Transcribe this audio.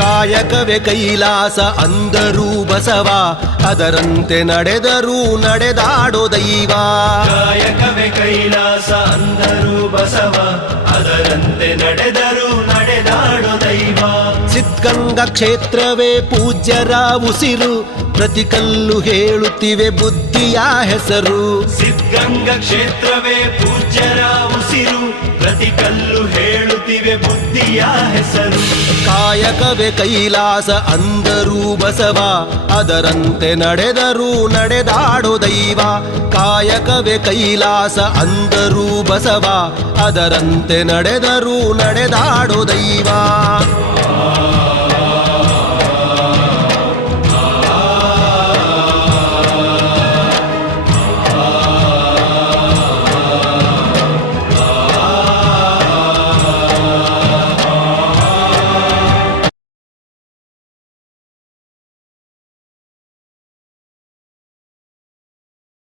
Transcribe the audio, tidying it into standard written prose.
ಕಾಯಕವೇ ಕೈಲಾಸ ಅಂದರೂ ಬಸವ, ಅದರಂತೆ ನಡೆದರೂ ನಡೆದಾಡೋ ದೈವ. ಕಾಯಕವೇ ಕೈಲಾಸ ಅಂದರೂ ಬಸವ, ಅದರಂತೆ ನಡೆದರೂ ನಡೆದಾಡೋ ದೈವ. ಸಿದ್ಧಗಂಗಾ ಕ್ಷೇತ್ರವೇ ಪೂಜ್ಯರ ಉಸಿರು, ಪ್ರತಿ ಕಲ್ಲು ಹೇಳುತ್ತಿವೆ ಬುದ್ಧಿಯ ಹೆಸರು. ಸಿದ್ಧಗಂಗಾ ಕ್ಷೇತ್ರವೇ ಪೂಜ್ಯರ ಉಸಿರು, ಪ್ರತಿ ಕಲ್ಲು ಹೇಳುತ್ತಿವೆ ಬುದ್ಧಿಯ ಹೆಸರು. ಕಾಯಕವೇ ಕೈಲಾಸ ಅಂದರೂ ಬಸವ, ಅದರಂತೆ ನಡೆದರೂ ನಡೆದಾಡೋ ದೈವ. ಕಾಯಕವೇ ಕೈಲಾಸ ಅಂದರೂ ಬಸವ, ಅದರಂತೆ ನಡೆದರೂ ನಡೆದಾಡೋ ದೈವ.